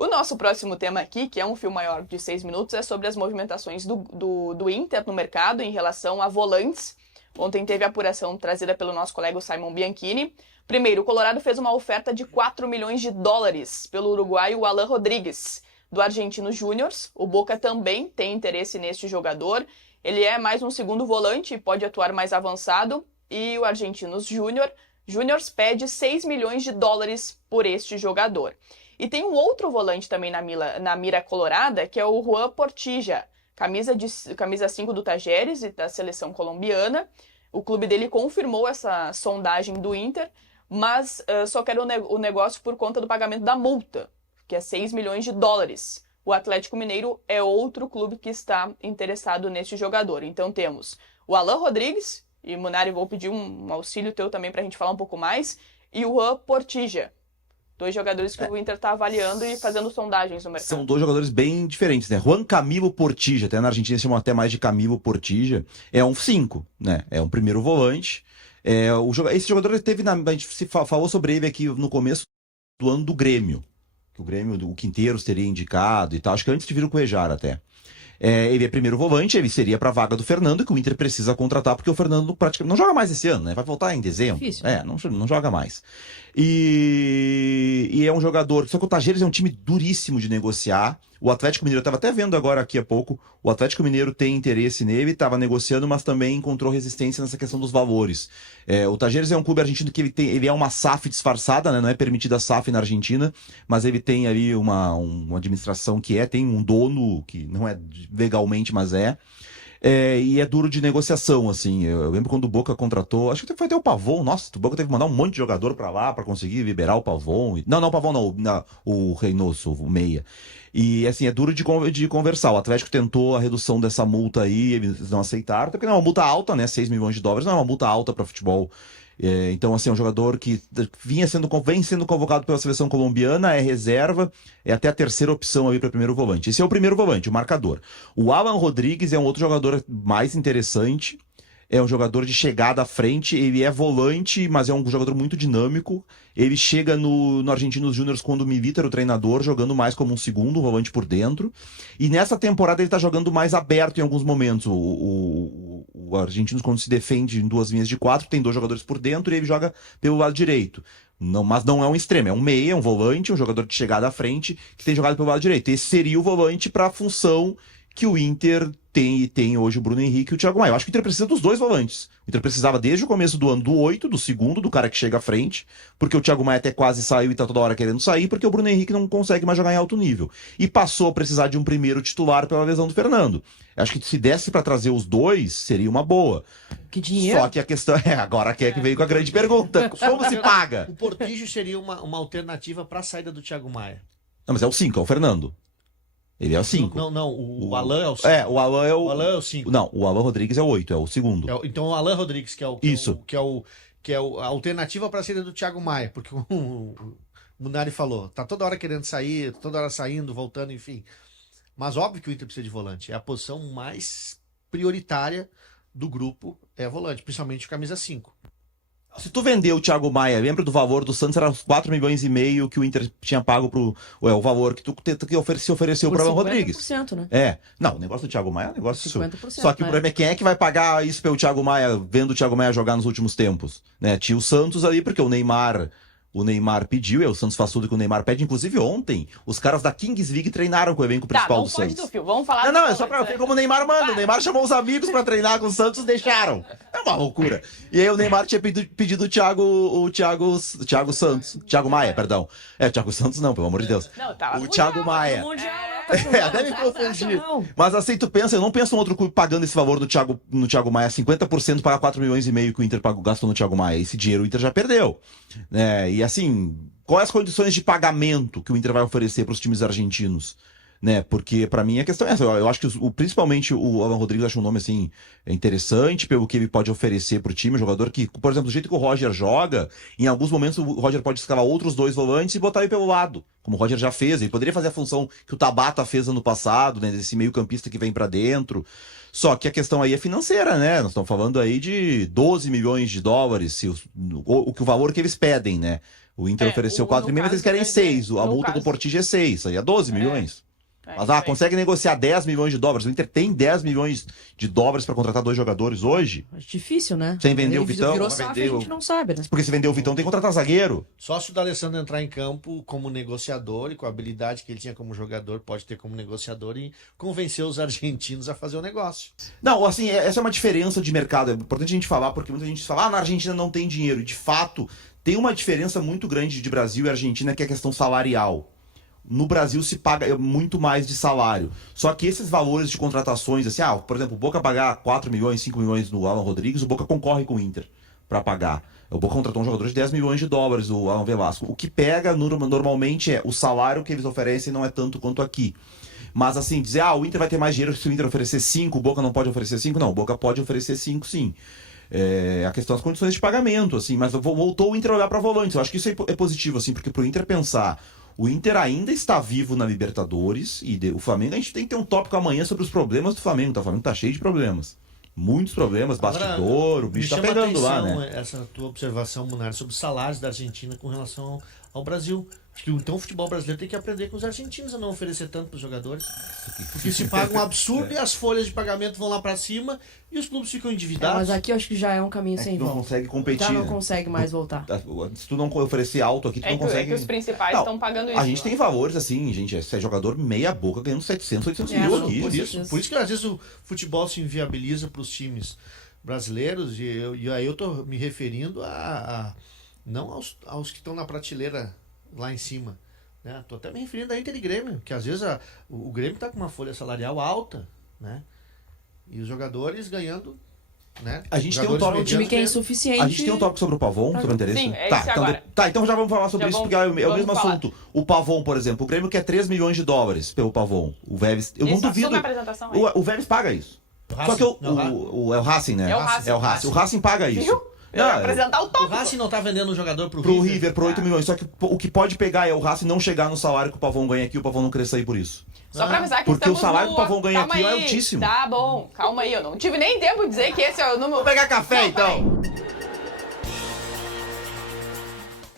O nosso próximo tema aqui, que é um fio maior de 6 minutos, é sobre as movimentações do Inter no mercado em relação a volantes. Ontem teve a apuração trazida pelo nosso colega Simon Bianchini. Primeiro, o Colorado fez uma oferta de 4 milhões de dólares pelo uruguaio Alan Rodrigues, do Argentinos Júniors. O Boca também tem interesse neste jogador. Ele é mais um segundo volante e pode atuar mais avançado. E o Argentinos Júniors pede 6 milhões de dólares por este jogador. E tem um outro volante também na mira colorada, que é o Juan Portilla, camisa 5 do Tajeres e da seleção colombiana. O clube dele confirmou essa sondagem do Inter, mas só quer o negócio por conta do pagamento da multa, que é 6 milhões de dólares. O Atlético Mineiro é outro clube que está interessado neste jogador. Então temos o Alan Rodrigues, e Munari, vou pedir um auxílio teu também para a gente falar um pouco mais, e o Juan Portilla. 2 jogadores que o Inter está avaliando e fazendo sondagens no mercado. São 2 jogadores bem diferentes, né? Juan Camilo Portilla, até na Argentina se chamam até mais de Camilo Portilla, é um 5, né? É um primeiro volante. Esse jogador teve, a gente falou sobre ele aqui no começo do ano do Grêmio, que o Grêmio, o Quinteiros teria indicado e tal, acho que antes de vir o Cuejar até. Ele é primeiro volante, ele seria para a vaga do Fernando, que o Inter precisa contratar, porque o Fernando praticamente não joga mais esse ano, né? Vai voltar em dezembro. Difícil. Não joga mais. E é um jogador... Só que o Tajeres é um time duríssimo de negociar. O Atlético Mineiro, eu estava até vendo agora aqui há pouco, o Atlético Mineiro tem interesse nele, estava negociando, mas também encontrou resistência nessa questão dos valores. O Tajeres é um clube argentino que ele é uma SAF disfarçada, né? Não é permitida a SAF na Argentina, mas ele tem ali uma administração tem um dono, que não é legalmente, mas e é duro de negociação, assim. Eu lembro quando o Boca contratou, acho que foi até o Pavon. Nossa, o Boca teve que mandar um monte de jogador pra lá pra conseguir liberar o Pavon. Não, o Pavon não, o Reynoso, o meia. E assim, é duro de conversar. O Atlético tentou a redução dessa multa aí, eles não aceitaram, porque não é uma multa alta, né? 6 milhões de dólares não é uma multa alta pra futebol. Então, assim, é um jogador que vem sendo convocado pela seleção colombiana, é reserva, é até a terceira opção aí para primeiro volante. Esse é o primeiro volante, o marcador. O Alan Rodrigues é um outro jogador mais interessante, é um jogador de chegada à frente, ele é volante, mas é um jogador muito dinâmico. Ele chega no Argentinos Júniors quando o Milita era o treinador, jogando mais como um segundo volante por dentro. E nessa temporada ele tá jogando mais aberto em alguns momentos. O Argentinos, quando se defende em 2 linhas de 4, tem 2 jogadores por dentro e ele joga pelo lado direito. Mas não é um extremo, é um meia, um volante, um jogador de chegada à frente que tem jogado pelo lado direito. Esse seria o volante para a função que o Inter tem hoje o Bruno Henrique e o Thiago Maia. Eu acho que o Inter precisa dos 2 volantes. O Inter precisava desde o começo do ano do 8, do segundo, do cara que chega à frente, porque o Thiago Maia até quase saiu e tá toda hora querendo sair, porque o Bruno Henrique não consegue mais jogar em alto nível. E passou a precisar de um primeiro titular pela lesão do Fernando. Acho que se desse pra trazer os 2, seria uma boa. Que dinheiro? Só que a questão agora que veio com a grande pergunta. Como se paga? O Portillo seria uma alternativa para a saída do Thiago Maia. Não, mas é o 5, é o Fernando. Ele é o 5. Não, o Alan é o 5. O Alan é o... O Alan é o 5. Não, o Alan Rodrigues é o 8, é o segundo. Então o Alan Rodrigues, que é a alternativa para a saída do Thiago Maia, porque o Munari falou, tá toda hora querendo sair, toda hora saindo, voltando, enfim. Mas óbvio que o Inter precisa de volante. É a posição mais prioritária do grupo, é a volante, principalmente o camisa 5. Se tu vender o Thiago Maia, lembra do valor do Santos, era uns 4 milhões e meio que o Inter tinha pago o valor que se ofereceu para o Alan Rodrigues. 50%, né? Não, o negócio do Thiago Maia é um negócio... 50%, Só que o problema é quem é que vai pagar isso pelo Thiago Maia, vendo o Thiago Maia jogar nos últimos tempos, né? Tinha o Santos ali, porque o Neymar pediu, o Santos faz tudo que o Neymar pede. Inclusive ontem, os caras da Kings League treinaram com o elenco principal do Santos. Do fio. Vamos falar Não, é só pra ver como o Neymar manda. O Neymar chamou os amigos pra treinar com o Santos, deixaram. É uma loucura. E aí o Neymar tinha pedido o Thiago Santos. Thiago Maia, perdão. O Thiago Santos não, pelo amor de Deus. Não, tá o Thiago Maia. Até me confundi. Mas assim, eu não penso em outro clube pagando esse valor no Thiago Maia, 50% pagar 4 milhões e meio que o Inter gastou no Thiago Maia. Esse dinheiro o Inter já perdeu. E assim, quais as condições de pagamento que o Inter vai oferecer para os times argentinos? Porque pra mim a questão é essa. Eu acho que principalmente o Alan Rodrigues, acho um nome assim interessante pelo que ele pode oferecer pro time, um jogador que, por exemplo, do jeito que o Roger joga, em alguns momentos o Roger pode escalar outros 2 volantes e botar ele pelo lado, como o Roger já fez. Ele poderia fazer a função que o Tabata fez ano passado, né, desse meio-campista que vem pra dentro. Só que a questão aí é financeira, né? Nós estamos falando aí de 12 milhões de dólares, o valor que eles pedem, né? O Inter ofereceu 4,5, mas eles querem 6. A multa do Portigi é 6, aí é 12 milhões. Mas consegue negociar 10 milhões de dólares. O Inter tem 10 milhões de dólares para contratar 2 jogadores hoje. É difícil, né? Sem vender o Vitão. Virou SAF, a gente não sabe, né? Porque se vender o Vitão tem que contratar zagueiro. Só se o D'Alessandro entrar em campo como negociador e com a habilidade que ele tinha como jogador, pode ter como negociador e convencer os argentinos a fazer o negócio. Não, assim, essa é uma diferença de mercado. É importante a gente falar, porque muita gente fala, na Argentina não tem dinheiro. E, de fato, tem uma diferença muito grande de Brasil e Argentina, que é a questão salarial. No Brasil se paga muito mais de salário. Só que esses valores de contratações, assim, por exemplo, o Boca pagar 4 milhões, 5 milhões no Alan Rodrigues, o Boca concorre com o Inter para pagar. O Boca contratou um jogador de 10 milhões de dólares, o Alan Velasco. O que pega normalmente é o salário que eles oferecem não é tanto quanto aqui. Mas assim, dizer, o Inter vai ter mais dinheiro se o Inter oferecer 5, o Boca não pode oferecer 5. Não, o Boca pode oferecer 5 sim. A questão das condições de pagamento, assim, mas voltou o Inter a olhar para volantes. Eu acho que isso é positivo, assim, porque pro Inter pensar, o Inter ainda está vivo na Libertadores e o Flamengo, a gente tem que ter um tópico amanhã sobre os problemas do Flamengo. O Flamengo tá cheio de problemas. Muitos problemas, bastidor, o bicho tá pegando lá, né? Essa tua observação, Munari, sobre os salários da Argentina com relação ao Brasil. Acho que então o futebol brasileiro tem que aprender com os argentinos a não oferecer tanto para os jogadores. Porque se paga um absurdo e as folhas de pagamento vão lá para cima e os clubes ficam endividados. Mas aqui eu acho que já é um caminho sem volta. Não consegue competir. Já não consegue mais voltar. Se tu não oferecer alto aqui, tu não consegue. É que os principais estão pagando isso. A gente tem valores assim, gente. Esse é jogador meia boca ganhando 700, 800 mil aqui. Por isso que às vezes o futebol se inviabiliza para os times brasileiros e aí eu tô me referindo não aos que estão na prateleira lá em cima, né? Tô até me referindo a Inter e Grêmio, que às vezes o Grêmio tá com uma folha salarial alta, né? E os jogadores ganhando, né? A gente tem um tópico, time que é insuficiente. A gente tem um tópico sobre o Pavon, sobre o interesse. Sim, é esse agora. Então já vamos falar sobre isso, porque é o mesmo assunto. O Pavon, por exemplo, o Grêmio quer 3 milhões de dólares pelo Pavon. O Vélez, eu não duvido. O Vélez paga isso. Só que é o Racing, né? É o Racing. O Racing paga isso. Viu? Apresentar o tópico. O Racing não tá vendendo um jogador pro River por 8 milhões. Só que o que pode pegar é o Racing não chegar no salário que o Pavon ganha aqui e o Pavon não crescer aí por isso. Só pra avisar que porque o salário que o Pavon ganha aqui é altíssimo. Tá bom, calma aí. Eu não tive nem tempo de dizer que esse é o número. Vou pegar café então.